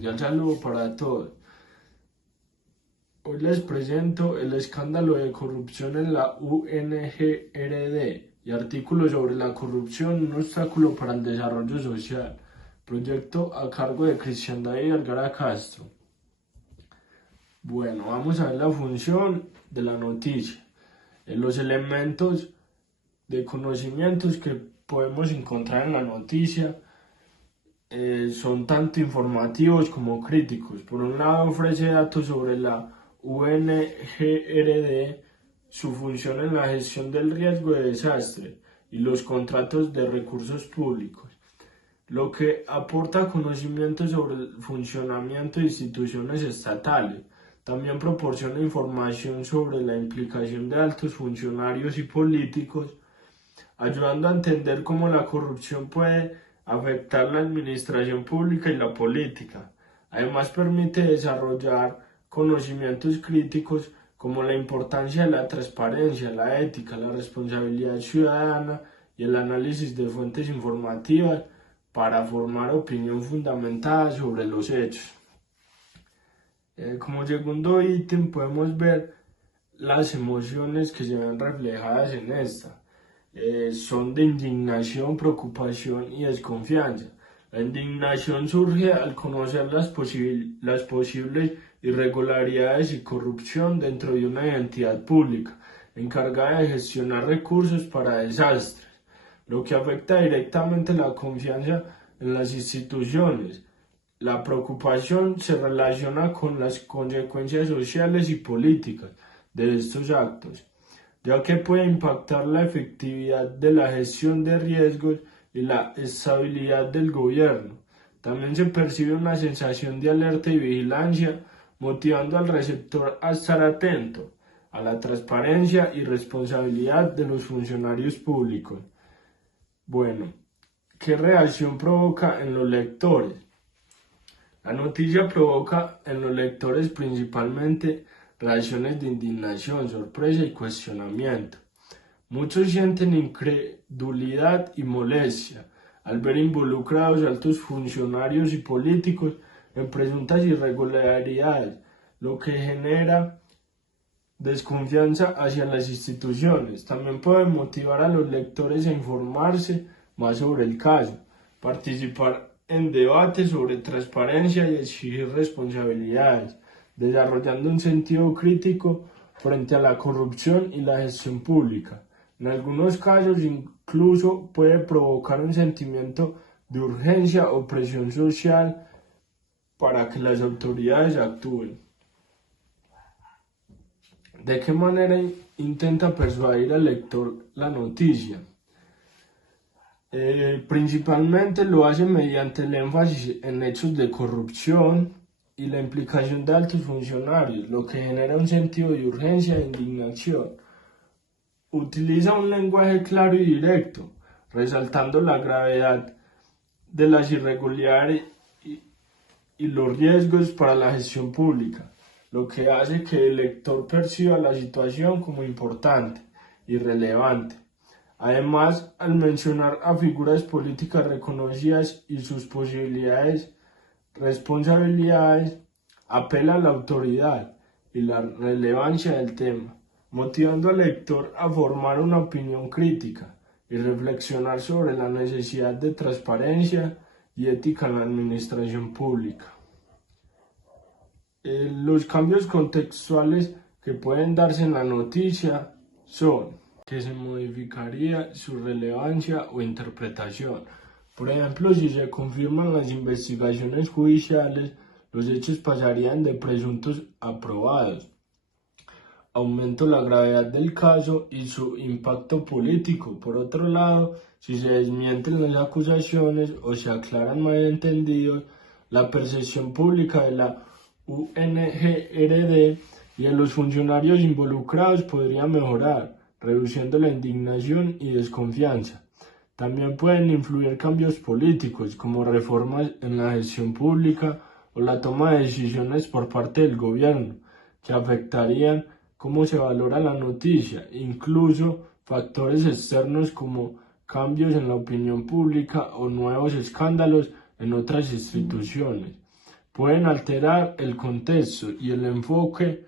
Cordial saludo para todos. Hoy les presento el escándalo de corrupción en la UNGRD y artículos sobre la corrupción, un obstáculo para el desarrollo social. Proyecto a cargo de Cristian David Vergara Castro. Bueno, vamos a ver la función de la noticia. Los elementos de conocimientos que podemos encontrar en la noticia son tanto informativos como críticos. Por un lado, ofrece datos sobre la UNGRD, su función en la gestión del riesgo de desastre y los contratos de recursos públicos, lo que aporta conocimiento sobre el funcionamiento de instituciones estatales. También proporciona información sobre la implicación de altos funcionarios y políticos, ayudando a entender cómo la corrupción puede afectar la administración pública y la política. Además, permite desarrollar conocimientos críticos como la importancia de la transparencia, la ética, la responsabilidad ciudadana y el análisis de fuentes informativas para formar opinión fundamentada sobre los hechos. Como segundo ítem podemos ver las emociones que se ven reflejadas en esta. Son de indignación, preocupación y desconfianza. La indignación surge al conocer las posibles irregularidades y corrupción dentro de una entidad pública encargada de gestionar recursos para desastres, lo que afecta directamente la confianza en las instituciones. La preocupación se relaciona con las consecuencias sociales y políticas de estos actos, ya que puede impactar la efectividad de la gestión de riesgos y la estabilidad del gobierno. También se percibe una sensación de alerta y vigilancia, motivando al receptor a estar atento a la transparencia y responsabilidad de los funcionarios públicos. Bueno, ¿qué reacción provoca en los lectores? La noticia provoca en los lectores principalmente reacciones de indignación, sorpresa y cuestionamiento. Muchos sienten incredulidad y molestia al ver involucrados altos funcionarios y políticos en presuntas irregularidades, lo que genera desconfianza hacia las instituciones. También puede motivar a los lectores a informarse más sobre el caso, participar en debates sobre transparencia y exigir responsabilidades, desarrollando un sentido crítico frente a la corrupción y la gestión pública. En algunos casos incluso puede provocar un sentimiento de urgencia o presión social para que las autoridades actúen. ¿De qué manera intenta persuadir al lector la noticia? Principalmente lo hace mediante el énfasis en hechos de corrupción y la implicación de altos funcionarios, lo que genera un sentido de urgencia e indignación. Utiliza un lenguaje claro y directo, resaltando la gravedad de las irregularidades y los riesgos para la gestión pública, lo que hace que el lector perciba la situación como importante y relevante. Además, al mencionar a figuras políticas reconocidas y sus responsabilidades, apela a la autoridad y la relevancia del tema, motivando al lector a formar una opinión crítica y reflexionar sobre la necesidad de transparencia y ética en la administración pública. Los cambios contextuales que pueden darse en la noticia son que se modificaría su relevancia o interpretación. Por ejemplo, si se confirman las investigaciones judiciales, los hechos pasarían de presuntos a probados. Aumenta la gravedad del caso y su impacto político. Por otro lado, si se desmienten las acusaciones o se aclaran malentendidos, la percepción pública de la UNGRD y de los funcionarios involucrados podría mejorar, reduciendo la indignación y desconfianza. También pueden influir cambios políticos, como reformas en la gestión pública o la toma de decisiones por parte del gobierno, que afectarían cómo se valora la noticia, incluso factores externos como cambios en la opinión pública o nuevos escándalos en otras instituciones. pueden alterar el contexto y el enfoque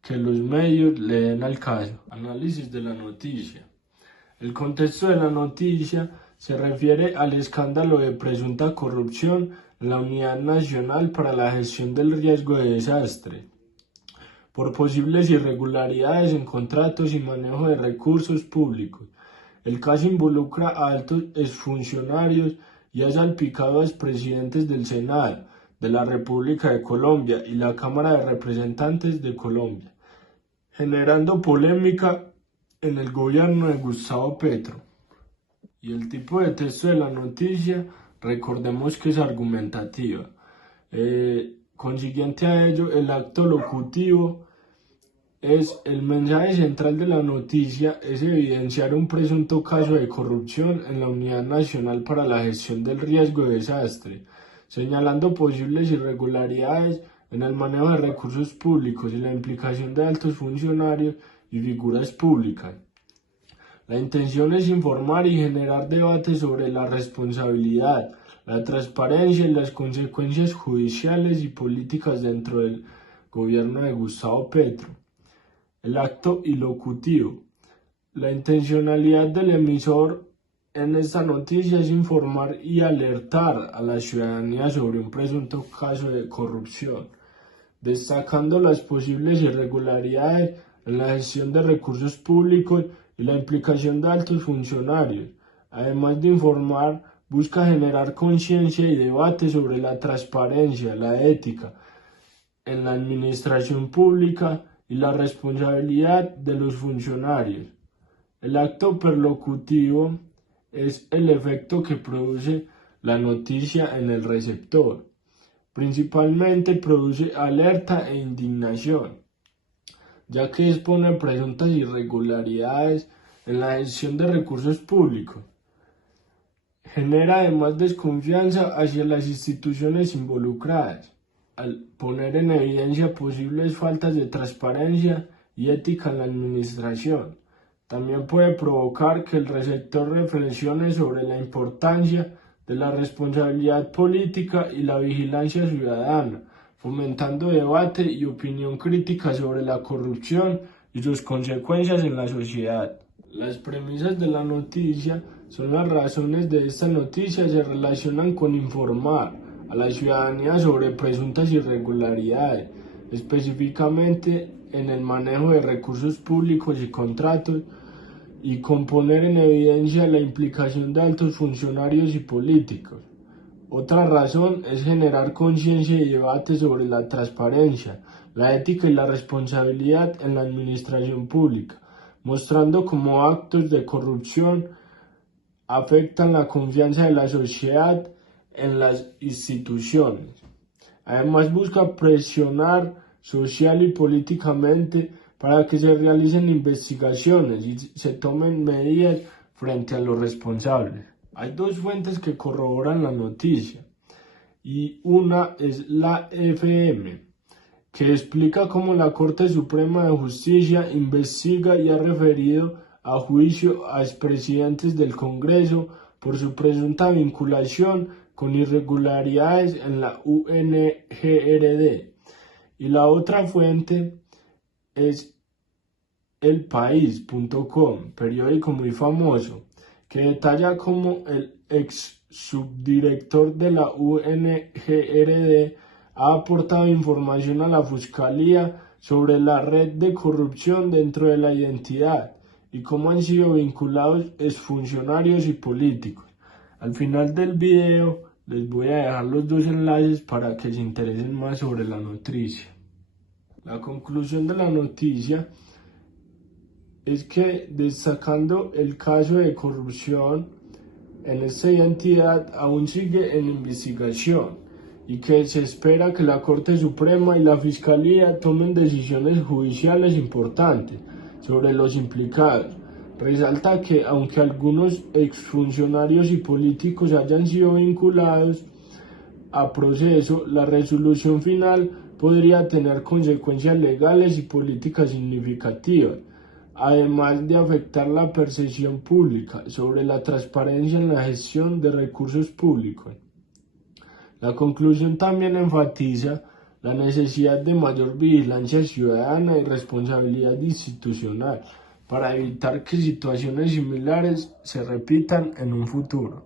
que los medios le den al caso. Análisis de la noticia. El contexto de la noticia se refiere al escándalo de presunta corrupción en la Unidad Nacional para la Gestión del Riesgo de Desastre, por posibles irregularidades en contratos y manejo de recursos públicos. El caso involucra a altos exfuncionarios y ha salpicado a expresidentes del Senado de la República de Colombia y la Cámara de Representantes de Colombia, generando polémica en el gobierno de Gustavo Petro. Y el tipo de texto de la noticia, recordemos que es argumentativa. Consiguiente a ello, el acto locutivo es el mensaje central de la noticia, es evidenciar un presunto caso de corrupción en la Unidad Nacional para la Gestión del Riesgo de Desastre, señalando posibles irregularidades en el manejo de recursos públicos y la implicación de altos funcionarios y figuras públicas. La intención es informar y generar debate sobre la responsabilidad, la transparencia y las consecuencias judiciales y políticas dentro del gobierno de Gustavo Petro. El acto ilocutivo. La intencionalidad del emisor en esta noticia es informar y alertar a la ciudadanía sobre un presunto caso de corrupción, destacando las posibles irregularidades en la gestión de recursos públicos y la implicación de altos funcionarios. Además de informar, busca generar conciencia y debate sobre la transparencia, la ética en la administración pública y la responsabilidad de los funcionarios. El acto perlocutivo es el efecto que produce la noticia en el receptor. Principalmente produce alerta e indignación, ya que expone presuntas irregularidades en la gestión de recursos públicos. Genera además desconfianza hacia las instituciones involucradas, al poner en evidencia posibles faltas de transparencia y ética en la administración. También puede provocar que el receptor reflexione sobre la importancia de la responsabilidad política y la vigilancia ciudadana, fomentando debate y opinión crítica sobre la corrupción y sus consecuencias en la sociedad. Las premisas de la noticia son las razones de esta noticia se relacionan con informar a la ciudadanía sobre presuntas irregularidades, específicamente en el manejo de recursos públicos y contratos, y con poner en evidencia la implicación de altos funcionarios y políticos. Otra razón es generar conciencia y debate sobre la transparencia, la ética y la responsabilidad en la administración pública, mostrando cómo actos de corrupción afectan la confianza de la sociedad en las instituciones. Además, busca presionar social y políticamente para que se realicen investigaciones y se tomen medidas frente a los responsables. Hay dos fuentes que corroboran la noticia, y una es la FM, que explica cómo la Corte Suprema de Justicia investiga y ha referido a juicio a expresidentes del Congreso por su presunta vinculación con irregularidades en la UNGRD. Y la otra fuente es elpaís.com, periódico muy famoso, que detalla cómo el ex subdirector de la UNGRD ha aportado información a la Fiscalía sobre la red de corrupción dentro de la entidad y cómo han sido vinculados exfuncionarios y políticos. Al final del video les voy a dejar los dos enlaces para que se interesen más sobre la noticia. La conclusión de la noticia es que, destacando el caso de corrupción en esta entidad, aún sigue en investigación y que se espera que la Corte Suprema y la Fiscalía tomen decisiones judiciales importantes sobre los implicados. Resalta que, aunque algunos exfuncionarios y políticos hayan sido vinculados a proceso, la resolución final podría tener consecuencias legales y políticas significativas, además de afectar la percepción pública sobre la transparencia en la gestión de recursos públicos. La conclusión también enfatiza la necesidad de mayor vigilancia ciudadana y responsabilidad institucional para evitar que situaciones similares se repitan en un futuro.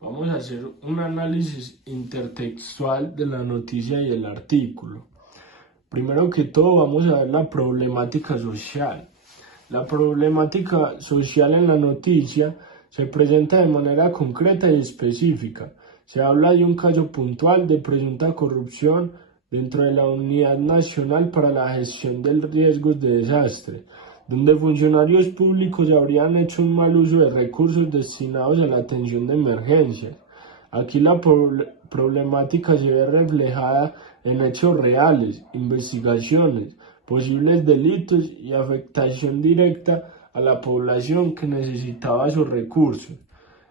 Vamos a hacer un análisis intertextual de la noticia y el artículo. Primero que todo vamos a ver la problemática social. La problemática social en la noticia se presenta de manera concreta y específica. Se habla de un caso puntual de presunta corrupción dentro de la Unidad Nacional para la Gestión de Riesgos de Desastre, donde funcionarios públicos habrían hecho un mal uso de recursos destinados a la atención de emergencias. Aquí la problemática se ve reflejada en hechos reales, investigaciones, posibles delitos y afectación directa a la población que necesitaba esos recursos.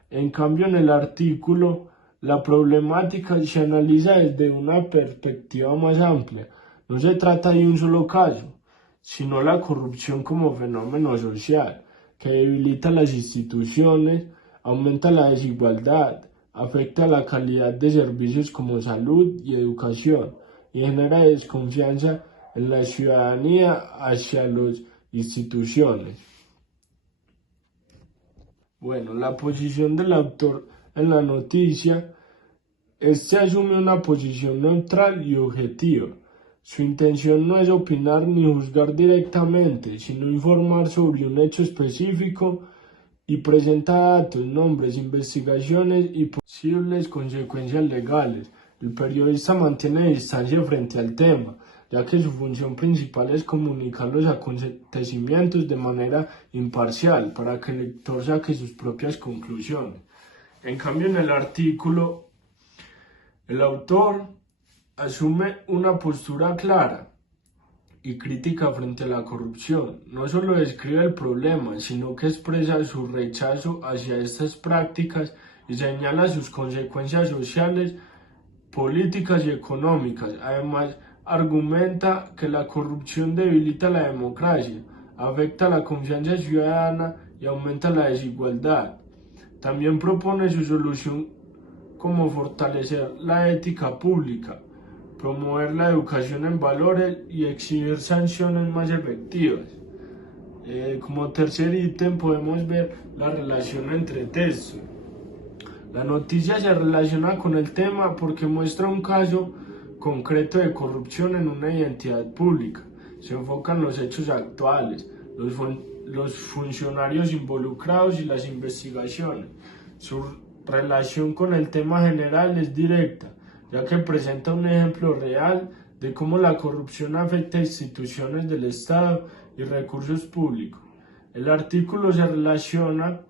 En cambio, en el artículo, la problemática se analiza desde una perspectiva más amplia. No se trata de un solo caso, sino la corrupción como fenómeno social que debilita las instituciones, aumenta la desigualdad, afecta la calidad de servicios como salud y educación y genera desconfianza en la ciudadanía hacia las instituciones. Bueno, la posición del autor en la noticia, este asume una posición neutral y objetiva. Su intención no es opinar ni juzgar directamente, sino informar sobre un hecho específico y presenta datos, nombres, investigaciones y posibles consecuencias legales. El periodista mantiene distancia frente al tema, ya que su función principal es comunicar los acontecimientos de manera imparcial para que el lector saque sus propias conclusiones. En cambio, en el artículo, el autor asume una postura clara y crítica frente a la corrupción. No solo describe el problema, sino que expresa su rechazo hacia estas prácticas y señala sus consecuencias sociales, políticas y económicas. Además, argumenta que la corrupción debilita la democracia, afecta la confianza ciudadana y aumenta la desigualdad. También propone su solución como fortalecer la ética pública, promover la educación en valores y exigir sanciones más efectivas. Como tercer ítem podemos ver la relación entre textos. La noticia se relaciona con el tema porque muestra un caso concreto de corrupción en una identidad pública. Se enfocan los hechos actuales, los funcionarios involucrados y las investigaciones. Su relación con el tema general es directa, ya que presenta un ejemplo real de cómo la corrupción afecta a instituciones del Estado y recursos públicos. El artículo se relaciona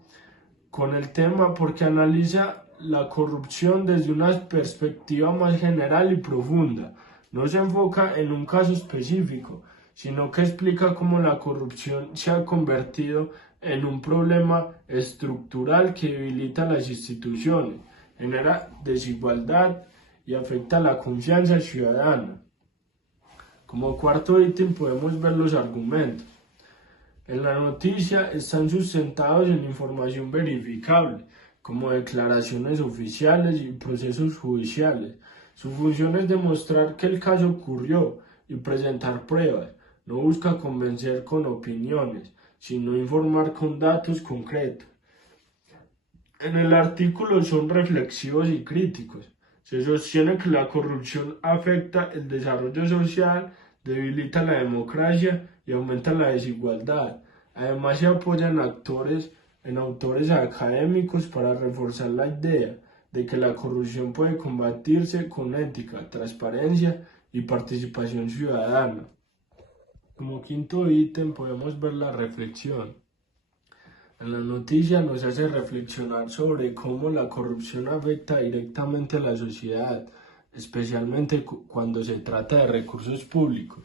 con el tema porque analiza la corrupción desde una perspectiva más general y profunda. No se enfoca en un caso específico, sino que explica cómo la corrupción se ha convertido en un problema estructural que debilita las instituciones, genera desigualdad y afecta la confianza ciudadana. Como cuarto ítem podemos ver los argumentos. En la noticia están sustentados en información verificable, como declaraciones oficiales y procesos judiciales. Su función es demostrar que el caso ocurrió y presentar pruebas. No busca convencer con opiniones, sino informar con datos concretos. En el artículo son reflexivos y críticos. Se sostiene que la corrupción afecta el desarrollo social, debilita la democracia y aumenta la desigualdad. Además, se apoyan en autores académicos para reforzar la idea de que la corrupción puede combatirse con ética, transparencia y participación ciudadana. Como quinto ítem podemos ver la reflexión. En la noticia nos hace reflexionar sobre cómo la corrupción afecta directamente a la sociedad, especialmente cuando se trata de recursos públicos.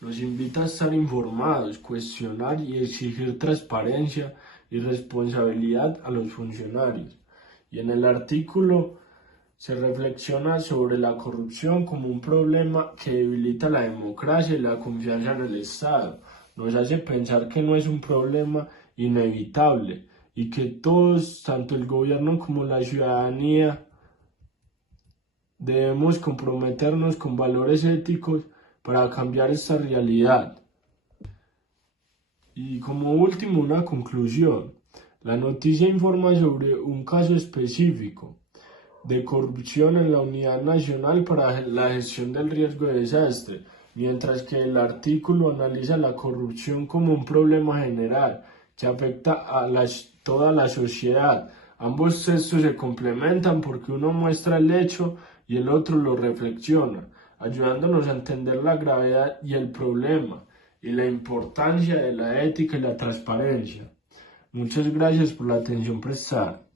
Nos invita a estar informados, cuestionar y exigir transparencia y responsabilidad a los funcionarios. Y en el artículo se reflexiona sobre la corrupción como un problema que debilita la democracia y la confianza en el Estado. Nos hace pensar que no es un problema inevitable y que todos, tanto el gobierno como la ciudadanía, Debemos comprometernos con valores éticos para cambiar esta realidad. Y como último, una conclusión. La noticia informa sobre un caso específico de corrupción en la Unidad Nacional para la Gestión del Riesgo de Desastre, mientras que el artículo analiza la corrupción como un problema general que afecta a toda la sociedad. Ambos textos se complementan porque uno muestra el hecho y el otro lo reflexiona, ayudándonos a entender la gravedad y el problema y la importancia de la ética y la transparencia. Muchas gracias por la atención prestada.